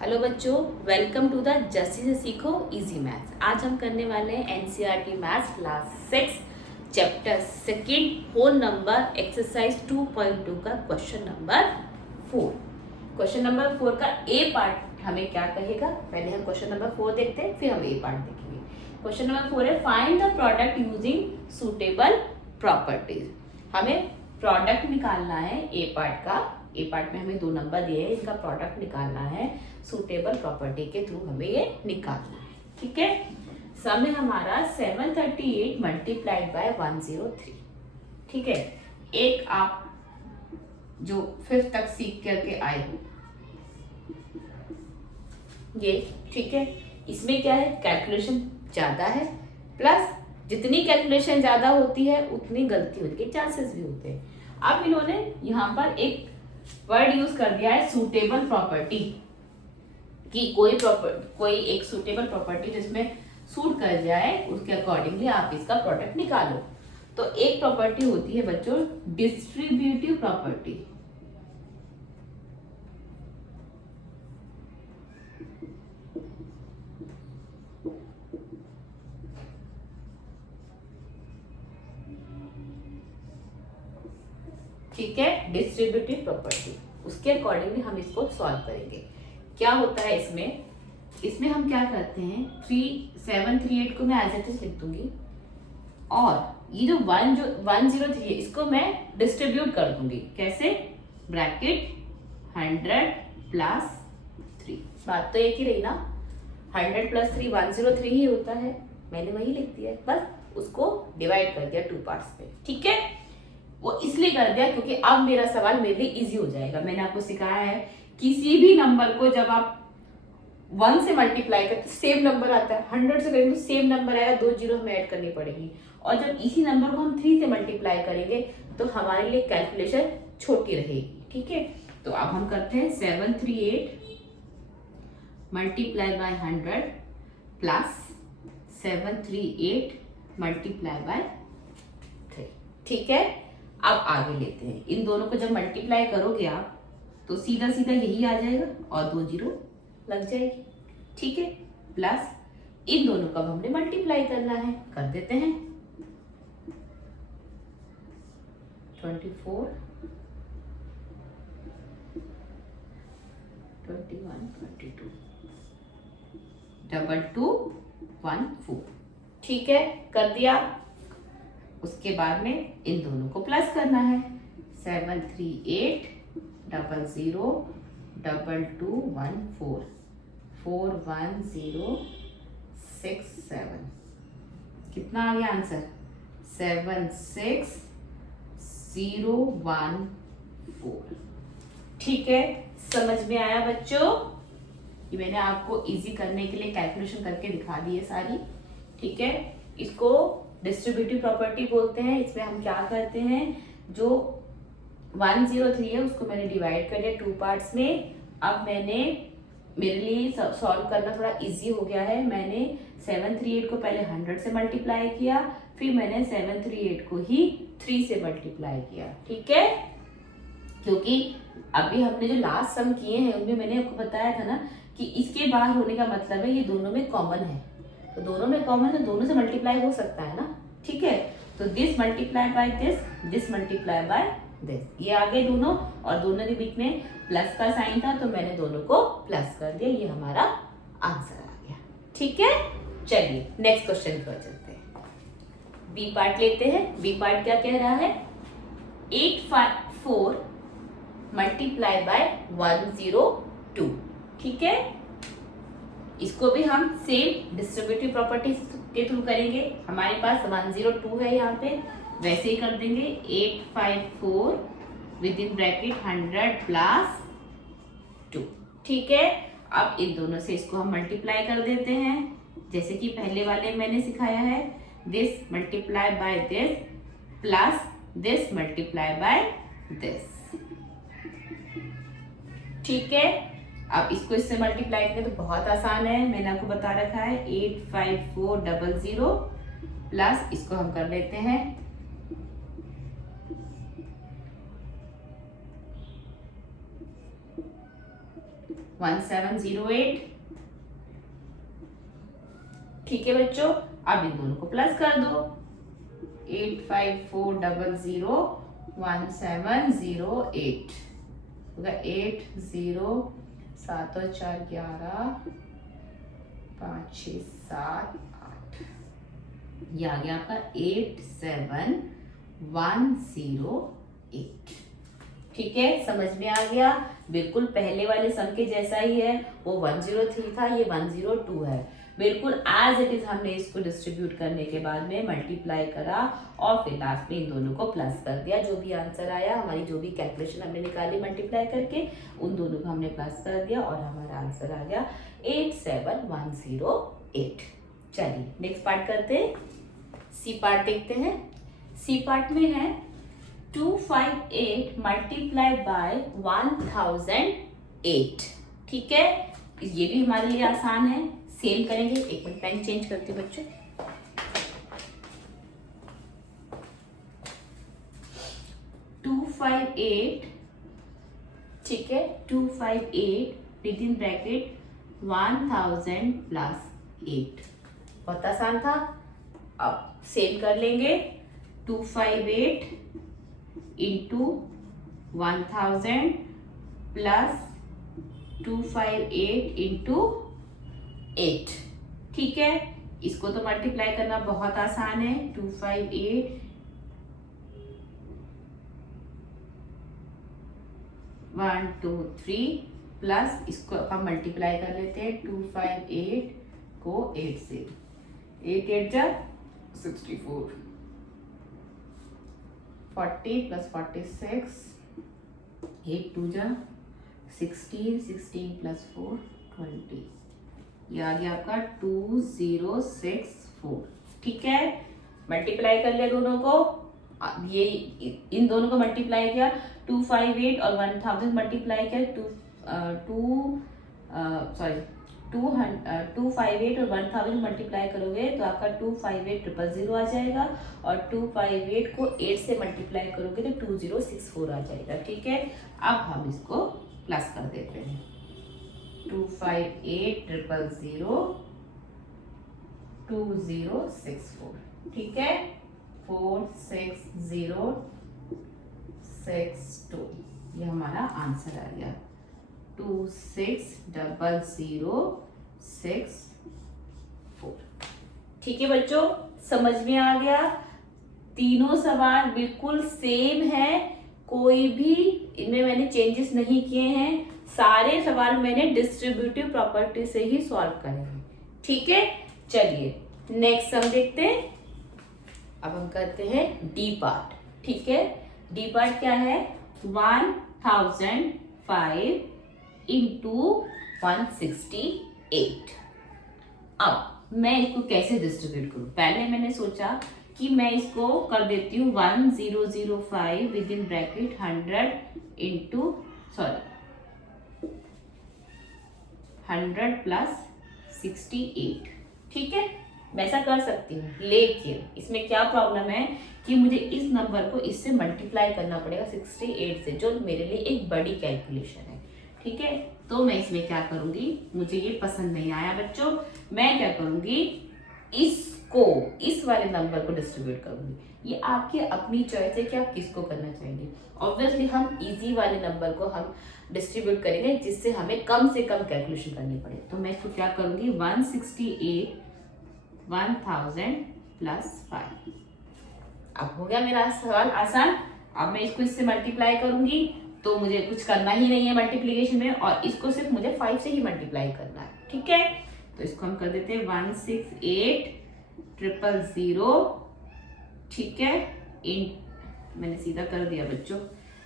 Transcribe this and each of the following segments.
Hello बच्चों, welcome to the Jassi से सीखो इजी मैथ्स। आज हम करने वाले हैं NCERT maths class 6 chapter second whole number exercise 2.2 का क्वेश्चन नंबर 4। क्वेश्चन नंबर 4 का ए पार्ट हमें क्या कहेगा, पहले हम क्वेश्चन नंबर 4 देखते हैं, फिर हम ए पार्ट देखेंगे। क्वेश्चन नंबर 4 है find the product using suitable properties. हमें प्रोडक्ट निकालना है ए पार्ट का। ए पार्ट में हमें 2 नंबर दिए हैं, इनका प्रोडक्ट निकालना है, सुटेबल प्रॉपर्टी के थ्रू हमें ये निकालना है। ठीक है, सम है हमारा 738 मल्टीप्लाइड बाय 103। ठीक है, एक आप जो 5th तक सीख करके आए हो ये, ठीक है, इसमें क्या है, कैलकुलेशन ज्यादा है, प्लस जितनी कैलकुलेशन ज्यादा होती है उतनी गलती होने के चांसेस भी होते हैं। अब इन्होंने यहाँ पर एक वर्ड यूज कर दिया है सुटेबल प्रॉपर्टी, कि कोई एक सुटेबल प्रॉपर्टी जिसमें सूट कर जाए उसके अकॉर्डिंगली आप इसका प्रोडक्ट निकालो। तो एक प्रॉपर्टी होती है बच्चों डिस्ट्रीब्यूटिव प्रॉपर्टी। ठीक है, डिस्ट्रीब्यूटिव प्रॉपर्टी, उसके अकॉर्डिंगली हम इसको सॉल्व करेंगे। क्या होता है इसमें हम क्या करते हैं, 738 को मैं एज इट इज लिख दूंगी, और ये जो 103 है इसको मैं डिस्ट्रीब्यूट कर दूंगी। कैसे, ब्रैकेट 100 प्लस 3, बात तो एक ही रही ना, 100 प्लस 3 103 ही होता है, मैंने वही लिख दिया, बस उसको डिवाइड कर दिया 2 पार्ट्स में। ठीक है, वो इसलिए कर दिया क्योंकि अब मेरा सवाल मेरे लिए इजी हो जाएगा। मैंने आपको सिखाया है किसी भी नंबर को जब आप 1 से मल्टीप्लाई करते तो सेम नंबर आता है, 100 से करेंगे तो सेम नंबर आएगा, 2 जीरो हमें ऐड करनी पड़ेगी, और जब इसी नंबर को हम 3 से मल्टीप्लाई करेंगे तो हमारे लिए कैलकुलेशन छोटी रहेगी। ठीक है, तो अब हम करते हैं 738 multiply by 100 plus 738 multiply by 3। ठीक है, अब आगे लेते हैं, इन दोनों को जब मल्टीप्लाई करोगे आप तो सीधा सीधा यही आ जाएगा और 2 जीरो लग जाएगी। ठीक है, प्लस इन दोनों का हमने मल्टीप्लाई करना है, कर देते हैं 24 21 22 2214। ठीक है, कर दिया। उसके बाद में इन दोनों को प्लस करना है, 738 00 2214 41067। कितना आ गया आंसर, 76014। ठीक है, समझ में आया बच्चों? ये मैंने आपको इजी करने के लिए कैलकुलेशन करके दिखा दी है सारी। ठीक है, इसको डिस्ट्रीब्यूटिव प्रॉपर्टी बोलते हैं। इसमें हम क्या करते हैं, जो 103 है उसको मैंने डिवाइड कर दिया 2 पार्ट्स में। अब मेरे लिए सॉल्व करना थोड़ा इजी हो गया है। मैंने 738 को पहले 100 से मल्टीप्लाई किया, फिर मैंने 738 को ही 3 से मल्टीप्लाई किया। ठीक है, क्योंकि अभी हमने जो लास्ट सम किए हैं उनमें मैंने आपको बताया था ना कि इसके बाहर होने का मतलब है ये दोनों में कॉमन है, तो दोनों में कॉमन है, दोनों से मल्टीप्लाई हो सकता है ना। ठीक है, तो this multiply by this multiply by this, ये आ गए दोनों, और दोनों के बीच में प्लस का साइन था तो मैंने दोनों को प्लस कर दिया, ये हमारा आंसर आ गया। ठीक है, चलिए नेक्स्ट क्वेश्चन पर चलते हैं। बी पार्ट लेते हैं। बी पार्ट क्या कह रहा है, 854 मल्टीप्लाई बाय 102। ठीक है, इसको भी हम सेम डिस्ट्रीब्यूटिव प्रॉपर्टी के थ्रू करेंगे। हमारे पास 102 है यहाँ पे, वैसे ही कर देंगे 854 विद इन ब्रैकेट 100 प्लस 2। ठीक है, अब इन दोनों से इसको हम मल्टीप्लाई कर देते हैं, जैसे कि पहले वाले मैंने सिखाया है, this multiply by this plus this multiply by this. ठीक है, अब इसको इससे मल्टीप्लाई करें तो बहुत आसान है, मैंने आपको बता रखा है 85400 प्लस इसको हम कर लेते हैं 1 1708। ठीक है बच्चों, अब इन दोनों को प्लस कर दो, 85401708 होगा 80 7 और 4 11 5 6 7 8, ये आ गया आपका 87108। ठीक है, समझ में आ गया। बिल्कुल पहले वाले सम के जैसा ही है, वो 103 था, ये 102 है। बिल्कुल एज इट इज हमने इसको डिस्ट्रीब्यूट करने के बाद में मल्टीप्लाई करा और फिर लास्ट में इन दोनों को प्लस कर दिया। जो भी आंसर आया, हमारी जो भी कैलकुलेशन हमने निकाली मल्टीप्लाई करके, उन दोनों को हमने प्लस कर दिया और हमारा आंसर आ गया 87108। चलिए नेक्स्ट पार्ट करते हैं, सी पार्ट देखते हैं। सी पार्ट में है 258 मल्टीप्लाई बाय 1008। ठीक है, ये भी हमारे लिए आसान है, सेम करेंगे। एक मिनट पेन चेंज करती हूँ बच्चों। 258, ठीक है, 258 विद इन ब्रैकेट 1000 प्लस 8। बहुत आसान था। अब सेम कर लेंगे, 258 इंटू 1000 प्लस 258 इंटू 8। ठीक है, इसको तो मल्टीप्लाई करना बहुत आसान है। 258 1 2 3 प्लस इसको हम मल्टीप्लाई कर लेते हैं 258 को 8 से, 8 8 जा 64, 40 प्लस 46, 8 2 जा 16, 16 प्लस 4 20, ये आ गया आपका 2064। ठीक है, मल्टीप्लाई कर लिया दोनों को, ये इन दोनों को मल्टीप्लाई किया, 258 और 1000 मल्टीप्लाई किया, 258 और 1000 मल्टीप्लाई करोगे तो आपका 258,000 आ जाएगा और 258 को 8 से मल्टीप्लाई करोगे तो 2064 आ जाएगा। ठीक है, अब हम इसको प्लस कर देते हैं, 258,000 2064। ठीक है, 46062, ये हमारा आंसर आ गया 260064। ठीक है बच्चों, समझ में आ गया। तीनों सवाल बिल्कुल सेम है, कोई भी इनमें मैंने चेंजेस नहीं किए हैं। सारे सवाल मैंने डिस्ट्रीब्यूटिव प्रॉपर्टी से ही सॉल्व करे हैं। ठीक है, चलिए नेक्स्ट सम देखते हैं। अब हम करते हैं डी पार्ट। ठीक है, डी पार्ट क्या है, 1005 इंटू 168। अब मैं इसको कैसे डिस्ट्रीब्यूट करूं, पहले मैंने सोचा कि मैं इसको कर देती हूँ 1005 with in bracket 100 into 100 plus 68। ठीक है, मैं ऐसा कर सकती हूँ, लेकिन इसमें क्या प्रॉब्लम है कि मुझे इस नंबर को इससे मल्टीप्लाई करना पड़ेगा 68 से, जो मेरे लिए एक बड़ी कैलकुलेशन है। ठीक है, तो मैं इसमें क्या करूंगी, मुझे ये पसंद नहीं आया बच्चों, मैं क्या करूंगी, इसको इस वाले नंबर को डिस्ट्रीब्यूट करूंगी। ये आपकी अपनी चॉइस है कि आप किसको करना चाहेंगे। ऑब्वियसली हम इजी वाले नंबर को हम डिस्ट्रीब्यूट करेंगे, जिससे हमें कम से कम कैलकुलेशन करनी पड़े। तो मैं इसको क्या करूंगी, 168 1000 प्लस 5। अब हो गया मेरा सवाल आसान। अब मैं इसको इससे मल्टीप्लाई करूंगी, तो मुझे कुछ करना ही नहीं है मल्टीप्लीकेशन में, और इसको सिर्फ मुझे 5 से ही मल्टीप्लाई करना है। ठीक है, तो इसको हम कर देते हैं 168,000। ठीक है, मैंने सीधा कर दिया बच्चों,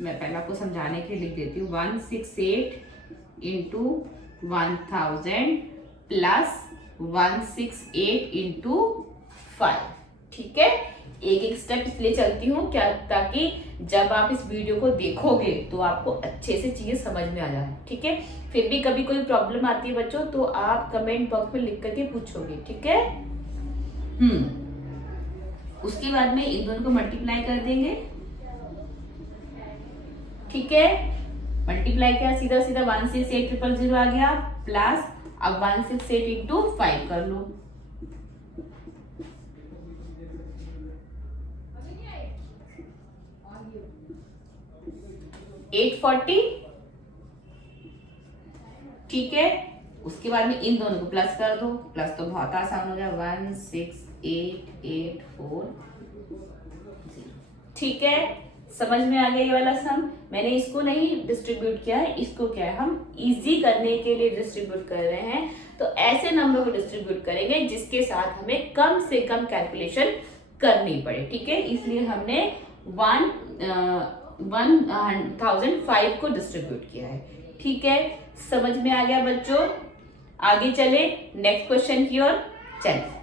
मैं पहले आपको समझाने के लिए लिख देती हूँ, 168 इंटू 1000 प्लस 168 इंटू 5। ठीक है, एक एक स्टेप इसलिए चलती हूँ क्या, ताकि जब आप इस वीडियो को देखोगे तो आपको अच्छे से चीजें समझ में आ जाए। ठीक है, फिर भी कभी कोई प्रॉब्लम आती है बच्चों तो आप कमेंट बॉक्स में लिख करके पूछोगे। ठीक है, उसके बाद में इन दोनों को मल्टीप्लाई कर देंगे। ठीक है, मल्टीप्लाई किया, सीधा सीधा 168,000 आ गया, प्लस अब 168 इंटू 5 कर लो, 840, ठीक है। उसके बाद में इन दोनों को प्लस कर दो, प्लस तो बहुत आसान हो गया, 16884, ठीक है। समझ में आ गया ये वाला सम। मैंने इसको नहीं डिस्ट्रीब्यूट किया है, इसको क्या है हम इजी करने के लिए डिस्ट्रीब्यूट कर रहे हैं। तो ऐसे नंबर को डिस्ट्रीब्यूट करेंगे जिसके साथ हमें कम से कम कैलकुलेशन करनी पड़े, ठीक है। इसलिए हमने 1005 को डिस्ट्रीब्यूट किया है, ठीक है। समझ में आ गया बच्चों। आगे चले नेक्स्ट क्वेश्चन की ओर चलें।